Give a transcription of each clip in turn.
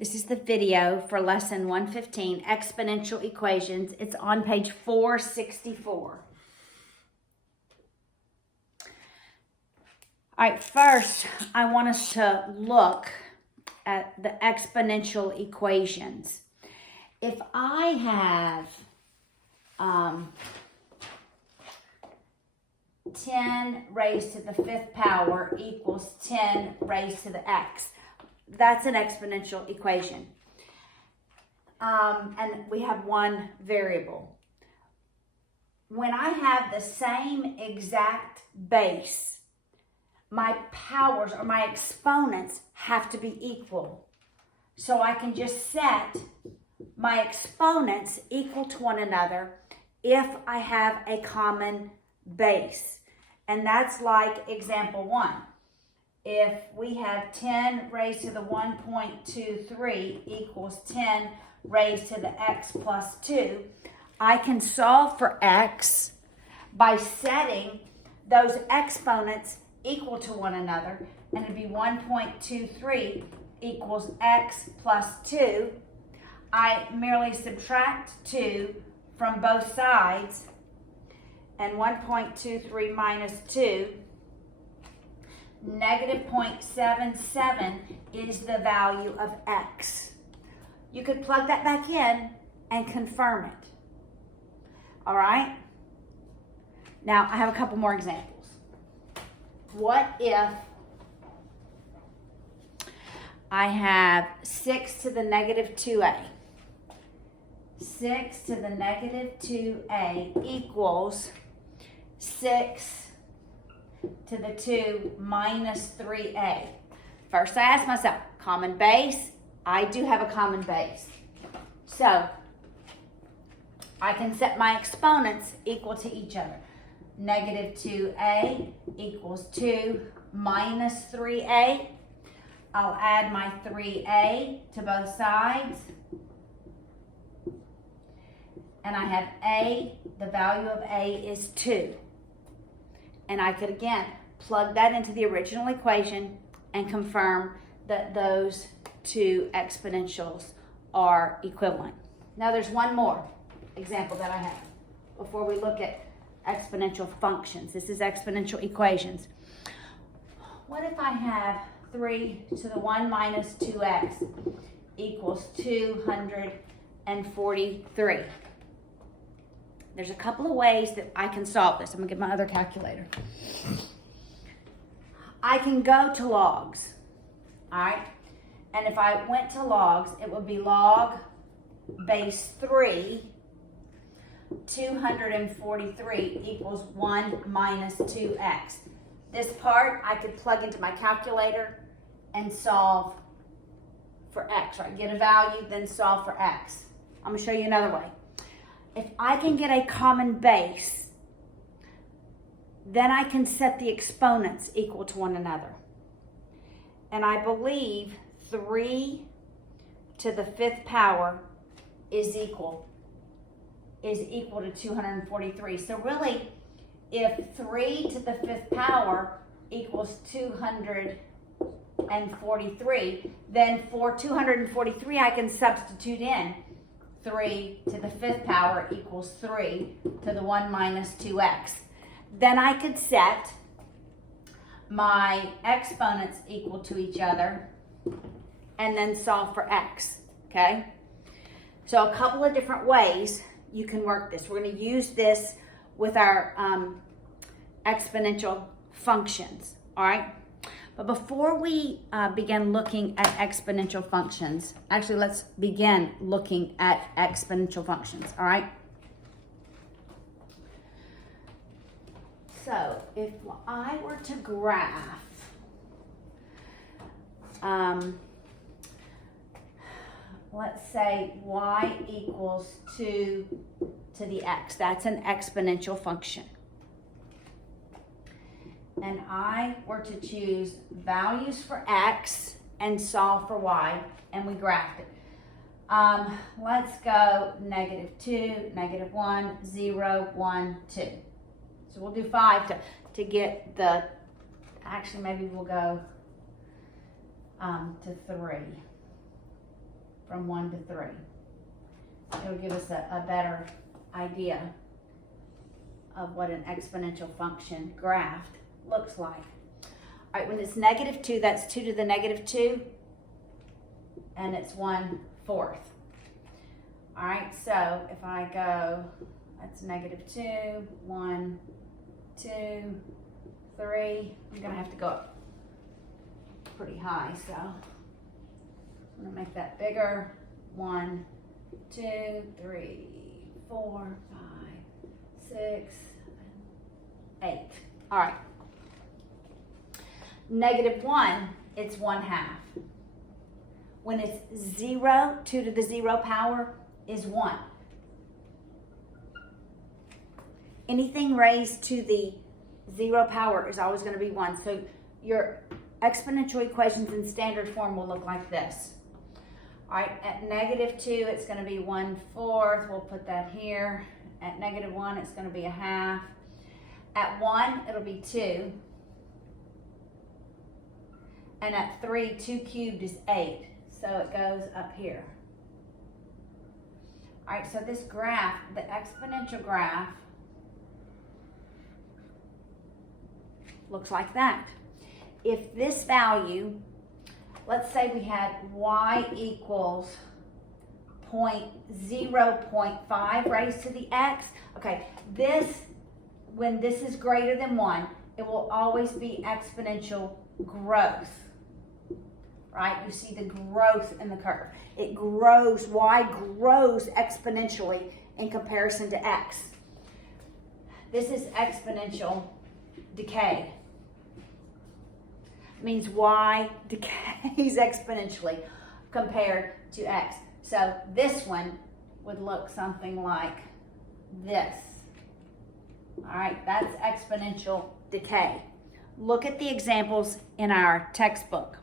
This is the video for lesson 115, exponential equations. It's on page 464. All right, first, I want us to look at the exponential equations. If I have 10 raised to the fifth power equals 10 raised to the x, that's an exponential equation. And we have one variable. When I have the same exact base, my powers or my exponents have to be equal. So I can just set my exponents equal to one another if I have a common base. And that's like example 1. If we have 10 raised to the 1.23 equals 10 raised to the x plus 2, I can solve for x by setting those exponents equal to one another, and it'd be 1.23 equals x plus 2. I merely subtract 2 from both sides, and 1.23 minus 2, negative 0.77 is the value of x. You could plug that back in and confirm it. All right? Now, I have a couple more examples. What if I have 6 to the negative 2a? 6 to the negative 2a equals 6 to the 2 minus 3a. First, I ask myself, common base? I do have a common base. So, I can set my exponents equal to each other. Negative 2a equals 2 minus 3a. I'll add my 3a to both sides. And I have a, the value of a is 2. And I could, again, plug that into the original equation and confirm that those two exponentials are equivalent. Now there's one more example that I have before we look at exponential functions. This is exponential equations. What if I have 3 to the 1 minus 2x equals 243? There's a couple of ways that I can solve this. I'm going to get my other calculator. I can go to logs, all right? And if I went to logs, it would be log base 3, 243 equals 1 minus 2x. This part I could plug into my calculator and solve for x, right? Get a value, then solve for x. I'm going to show you another way. If I can get a common base, then I can set the exponents equal to one another. And I believe 3 to the fifth power is equal to 243. So really, if 3 to the fifth power equals 243, then for 243 I can substitute in 3 to the fifth power equals 3 to the 1 minus 2x. Then I could set my exponents equal to each other and then solve for x, okay? So a couple of different ways you can work this. We're going to use this with our exponential functions, all right? But before we begin looking at exponential functions, actually let's begin looking at exponential functions, all right? So if I were to graph let's say y equals 2 to the x. That's an exponential function. And I were to choose values for x and solve for y, and we graphed it. Let's go negative 2, negative 1, 0, 1, 2. So we'll do 5 to get the, actually maybe we'll go to 3. from 1 to 3. It'll give us a better idea of what an exponential function graphed looks like. All right, when it's -2, that's 2 to the -2, and it's 1/4. All right, so if I go, that's -2, 1, 2, 3. I'm gonna have to go up pretty high, so I'm gonna make that bigger. 1, 2, 3, 4, 5, 6, 7, 8. All right. -1, it's 1/2. When it's 0, 2 to the 0 power is 1. Anything raised to the 0 power is always going to be 1. So your exponential equations in standard form will look like this. All right, at -2, it's going to be 1/4. We'll put that here. At -1, it's going to be 1/2. At 1, it'll be 2. And at 3, 2 cubed is 8. So it goes up here. All right, so this graph, the exponential graph, looks like that. If this value, let's say we had y equals 0.5 raised to the x. Okay, this, when this is greater than 1, it will always be exponential growth. Right? You see the growth in the curve. It grows, y grows exponentially in comparison to x. This is exponential decay. It means y decays exponentially compared to x. So this one would look something like this. All right, that's exponential decay. Look at the examples in our textbook.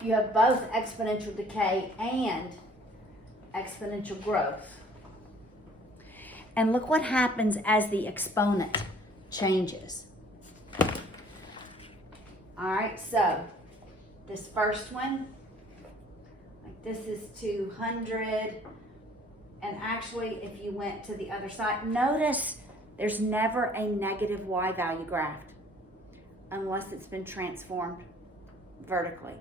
You have both exponential decay and exponential growth. And look what happens as the exponent changes. All right, so this first one, like this is 200. And actually, if you went to the other side, notice there's never a negative y value graphed unless it's been transformed vertically.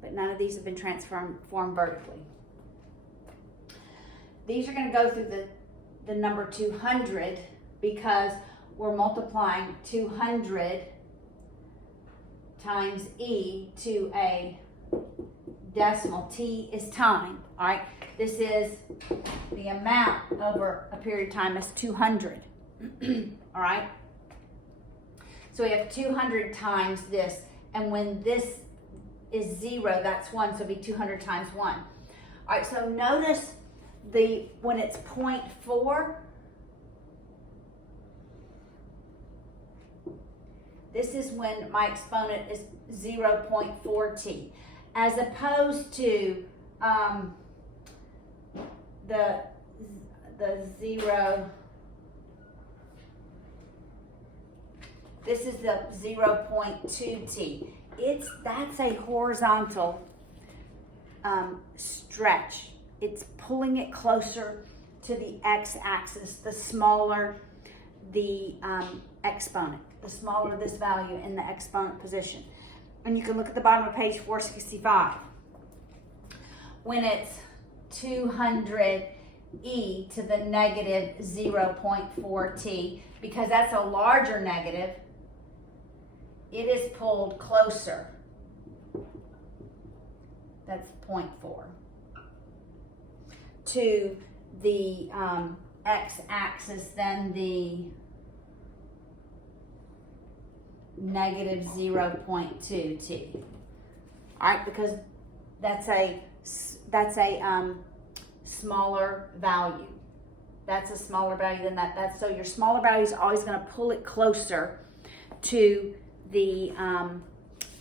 But none of these have been transformed vertically. These are going to go through the number 200 because we're multiplying 200 times e to a decimal. T is time. All right, this is the amount over a period of time is 200. All right, so we have 200 times this, and when this is 0, that's 1, so it'll be 200 times 1. All right, so notice when it's 0.4, this is when my exponent is 0.4t, as opposed to the 0. This is the 0.2t. That's a horizontal stretch. It's pulling it closer to the x-axis. The smaller the exponent, the smaller this value in the exponent position. And you can look at the bottom of page 465. When it's 200 e to the negative 0.4t, because that's a larger negative, it is pulled closer. That's 0.4 to the x-axis than the negative 0.2t. All right, because that's a smaller value. That's a smaller value than that. So your smaller value is always going to pull it closer to the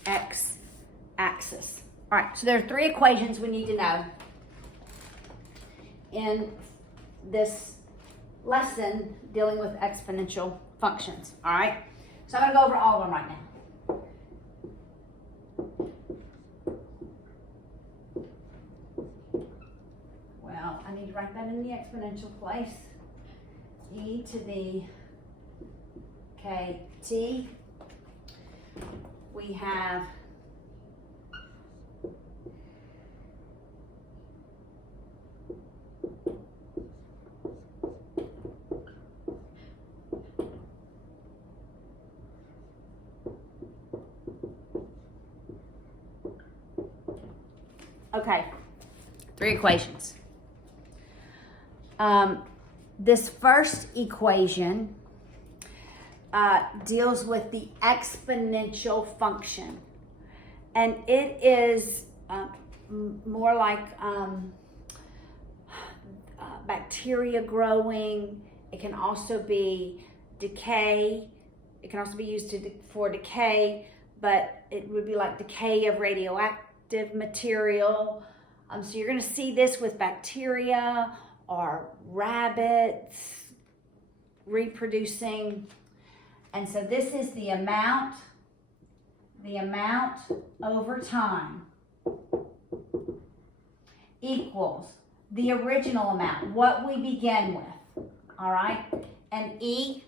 x-axis. All right, so there are 3 equations we need to know in this lesson dealing with exponential functions. All right, so I'm going to go over all of them right now. in the exponential place. E to the kt. We have okay, 3 equations. This first equation deals with the exponential function, and it is more like bacteria growing. It can also be decay. It can also be used for decay, but it would be like decay of radioactive material. So you're going to see this with bacteria or rabbits reproducing. And so this is the amount over time equals the original amount, what we begin with, all right? And E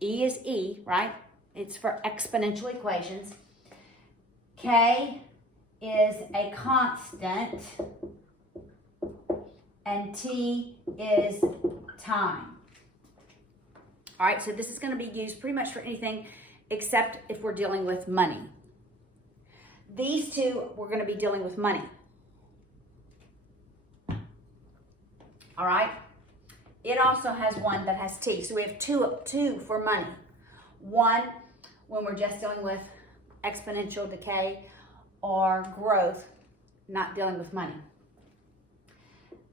is E, right? It's for exponential equations. K is a constant, and T is time. All right, so this is going to be used pretty much for anything except if we're dealing with money. These two, we're going to be dealing with money. All right, it also has one that has T. So we have two for money. One when we're just dealing with exponential decay or growth, not dealing with money.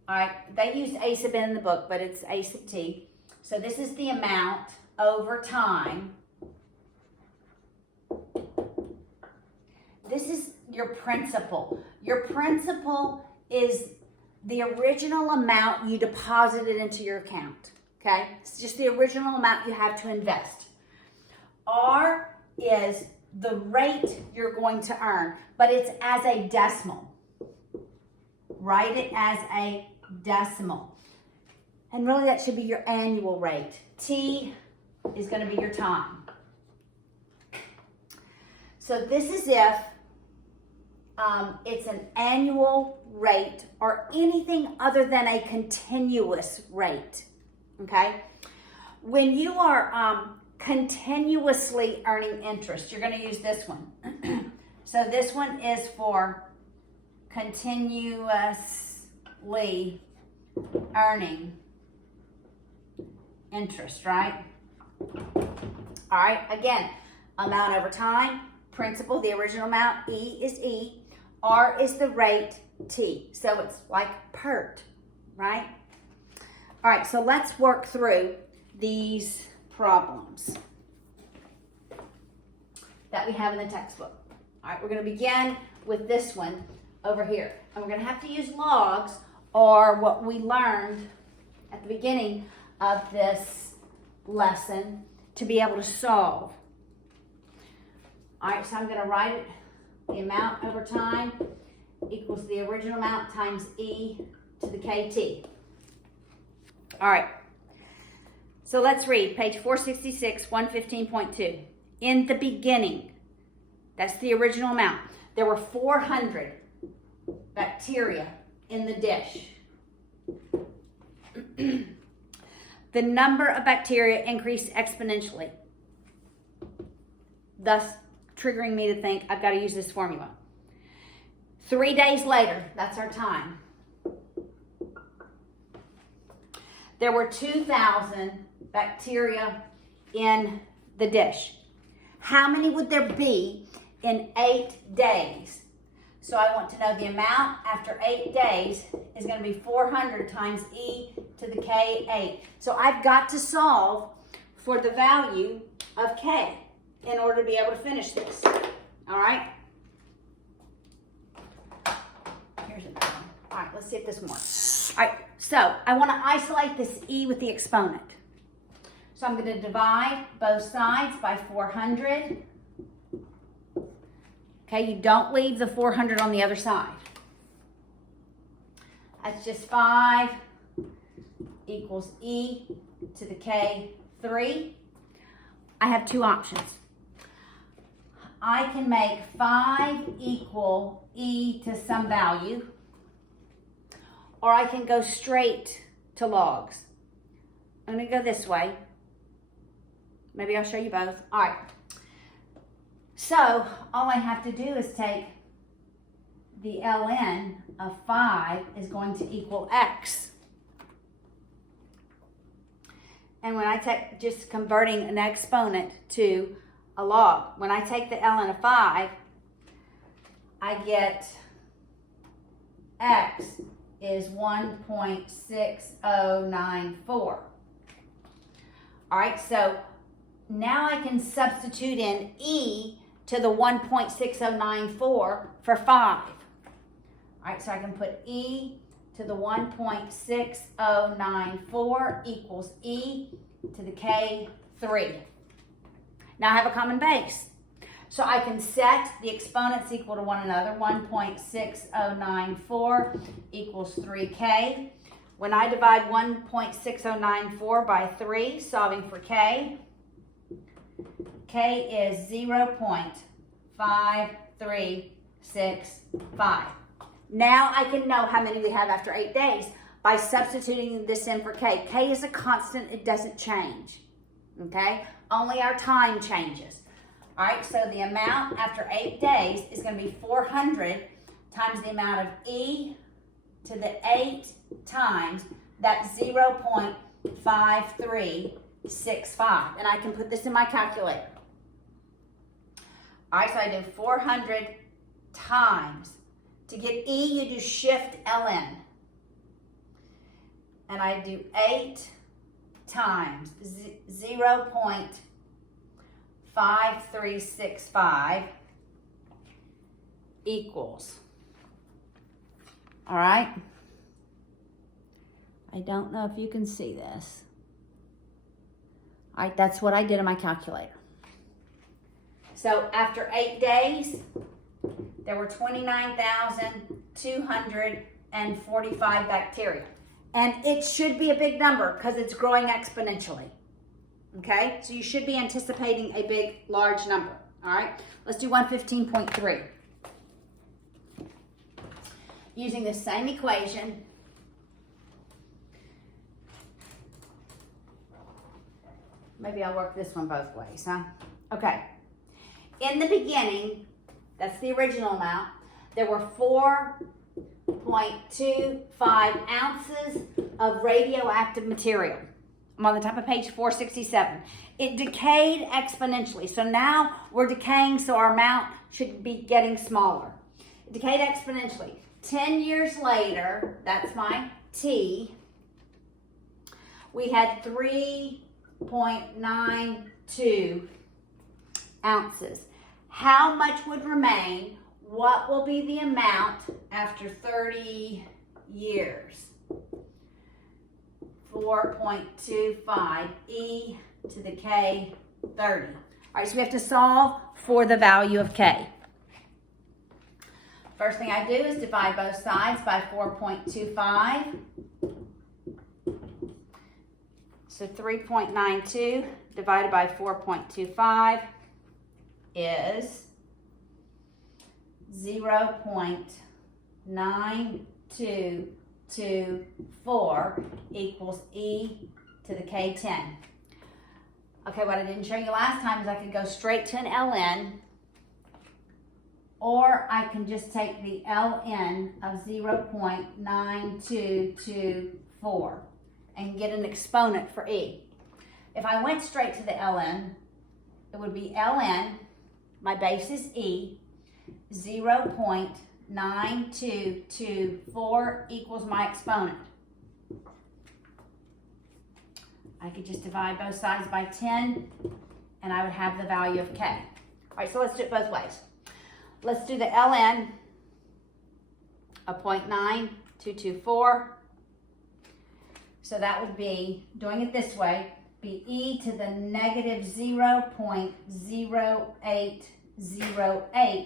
All right, they use A sub N in the book, but it's A sub T. So this is the amount over time. This is your principal. Your principal is the original amount you deposited into your account, okay? It's just the original amount you have to invest. R is the rate you're going to earn, but it's as a decimal. Write it as a decimal. And really that should be your annual rate. T is going to be your time. So this is if it's an annual rate or anything other than a continuous rate, okay? When you are continuously earning interest, you're going to use this one. So this one is for continuously earning interest, right? All right, again, amount over time, principal, the original amount, E is E, R is the rate, T. So it's like PERT, right? All right, so let's work through these problems that we have in the textbook. All right, we're going to begin with this one over here. And we're going to have to use logs, or what we learned at the beginning of this lesson, to be able to solve. All right, so I'm going to write it. The amount over time equals the original amount times E to the KT. All right, so let's read page 466, 115.2. In the beginning, that's the original amount, there were 400 bacteria in the dish. The number of bacteria increased exponentially, thus triggering me to think I've got to use this formula. 3 days later, that's our time, there were 2,000 bacteria in the dish. How many would there be in 8 days? So I want to know the amount after 8 days is going to be 400 times E to the K8. So I've got to solve for the value of K in order to be able to finish this. All right? Here's another one. All right, let's see if this one works. All right, so I want to isolate this E with the exponent. So I'm going to divide both sides by 400. Okay, you don't leave the 400 on the other side. That's just 5 equals e to the k3. I have two options. I can make 5 equal e to some value, or I can go straight to logs. I'm going to go this way. Maybe I'll show you both. All right. So all I have to do is take the ln of 5 is going to equal x. And when I take, just converting an exponent to a log, when I take the ln of 5, I get x is 1.6094. All right, so now I can substitute in e to the 1.6094 for 5. All right, so I can put e to the 1.6094 equals e to the k3. Now I have a common base. So I can set the exponents equal to one another. 1.6094 equals 3k. When I divide 1.6094 by 3, solving for k, k is 0.5365. Now I can know how many we have after 8 days by substituting this in for k. K is a constant, it doesn't change, okay? Only our time changes. All right, so the amount after 8 days is going to be 400 times the amount of e to the 8 times that 0.5365. And I can put this in my calculator. All right, so I do 400 times. To get e, you do shift ln. And I do 8 times 0.5365 equals. All right. I don't know if you can see this. All right, that's what I did in my calculator. So after 8 days, there were 29,245 bacteria. And it should be a big number because it's growing exponentially. Okay, so you should be anticipating a big, large number. All right, let's do 115.3. Using the same equation, maybe I'll work this one both ways, huh? Okay, in the beginning, that's the original amount, there were 4.25 ounces of radioactive material. I'm on the top of page 467. It decayed exponentially. So now we're decaying, so our amount should be getting smaller. It decayed exponentially. 10 years later, that's my T, we had 3.92 ounces. How much would remain? What will be the amount after 30 years? 4.25 e to the k 30. All right, so we have to solve for the value of k. First thing I do is divide both sides by 4.25. So 3.92 divided by 4.25 is 0.9224 equals e to the k10. Okay, what I didn't show you last time is I could go straight to an ln, or I can just take the ln of 0.9224 and get an exponent for e. If I went straight to the ln, it would be ln, my base is e, 0.9224 equals my exponent. I could just divide both sides by 10 and I would have the value of k. All right, so let's do it both ways. Let's do the ln of 0.9224. So that would be, doing it this way, be e to the negative 0.0808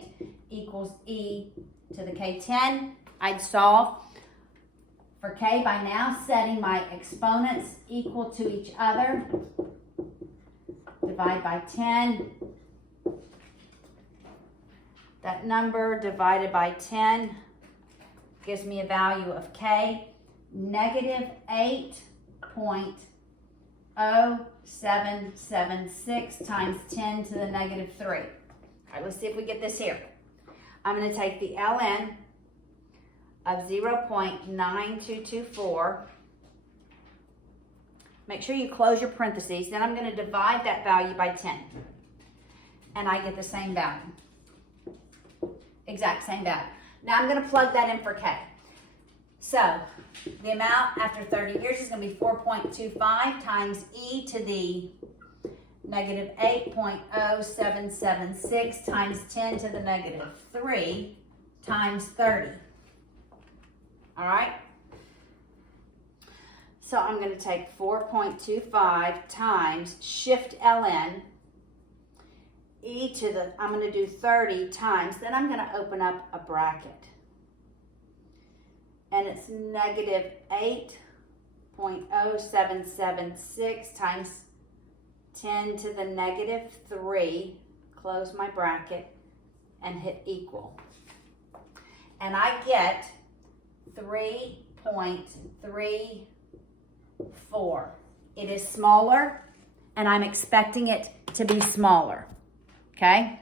equals e to the k10. I'd solve for K by now setting my exponents equal to each other. Divide by 10. That number divided by 10 gives me a value of K, negative 8.0776 times 10 to the negative 3. All right, let's see if we get this here. I'm going to take the ln of 0.9224. Make sure you close your parentheses. Then I'm going to divide that value by 10. And I get the same value. Exact same value. Now I'm going to plug that in for K. So the amount after 30 years is going to be 4.25 times e to the negative 8.0776 times 10 to the negative 3 times 30. All right? So I'm going to take 4.25 times shift ln e to the, I'm going to do 30 times, then I'm going to open up a bracket. And it's negative 8.0776 times 10 to the negative 3, close my bracket, and hit equal. And I get 3.34. It is smaller, and I'm expecting it to be smaller. Okay?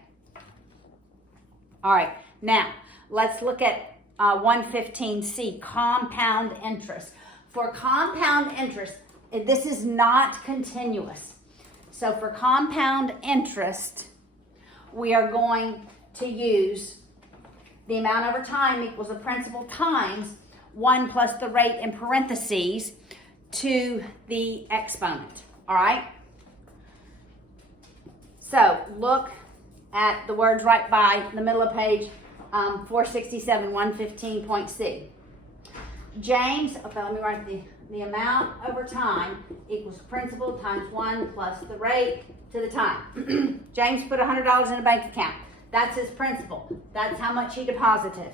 All right, now let's look at 115C, compound interest. For compound interest, this is not continuous. So for compound interest, we are going to use the amount over time equals the principal times 1 plus the rate in parentheses to the exponent. All right? So look at the words right by the middle of page 467, 115.C. James, okay, let me write the amount over time equals principal times 1 plus the rate to the time. James put $100 in a bank account. That's his principal. That's how much he deposited.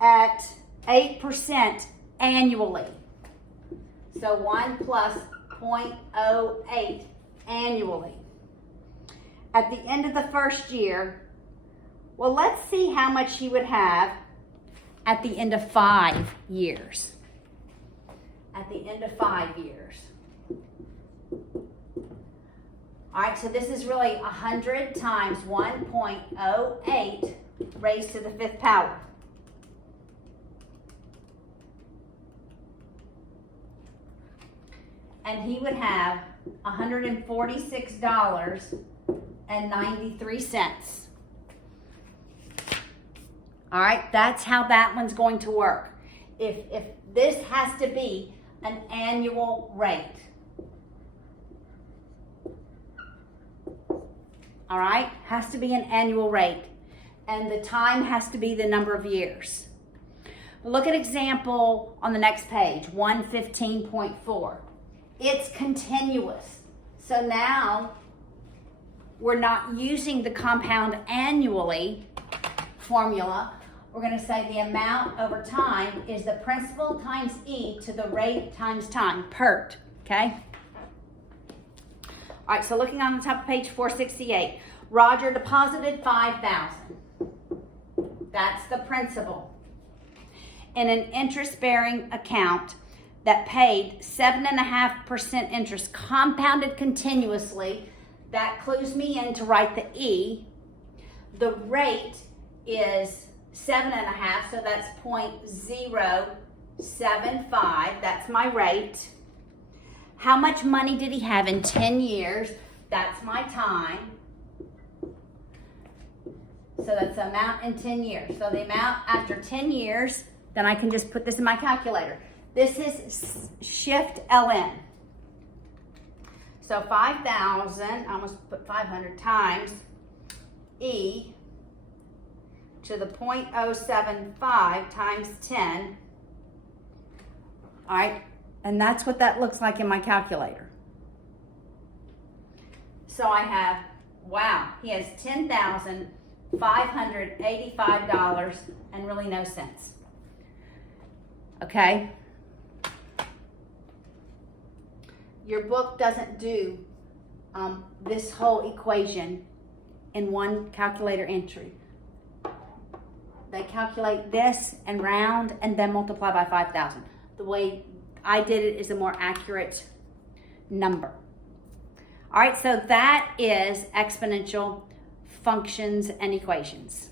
At 8% annually. So 1 plus 0.08 annually. At the end of the first year, well, let's see how much he would have at the end of 5 years. At the end of 5 years. All right, so this is really 100 times 1.08 raised to the 5th power. And he would have $146.93. All right, that's how that one's going to work. If this has to be an annual rate. All right, has to be an annual rate. And the time has to be the number of years. Look at example on the next page, 115.4. It's continuous. So now we're not using the compound annually formula. We're going to say the amount over time is the principal times e to the rate times time, PERT, okay? All right, so looking on the top of page 468, Roger deposited $5,000. That's the principal. In an interest-bearing account that paid 7.5% interest, compounded continuously. That clues me in to write the E. The rate is 7.5, so that's 0.075. That's my rate. How much money did he have in 10 years? That's my time. So that's the amount in 10 years. So the amount after 10 years, then I can just put this in my calculator. This is shift ln. So 5,000, I almost put 500 times E to the 0.075 times 10. All right, and that's what that looks like in my calculator. So I have, wow, he has $10,585 and really no cents. okay? Your book doesn't do this whole equation in one calculator entry. They calculate this and round and then multiply by 5,000. The way I did it is a more accurate number. All right, so that is exponential functions and equations.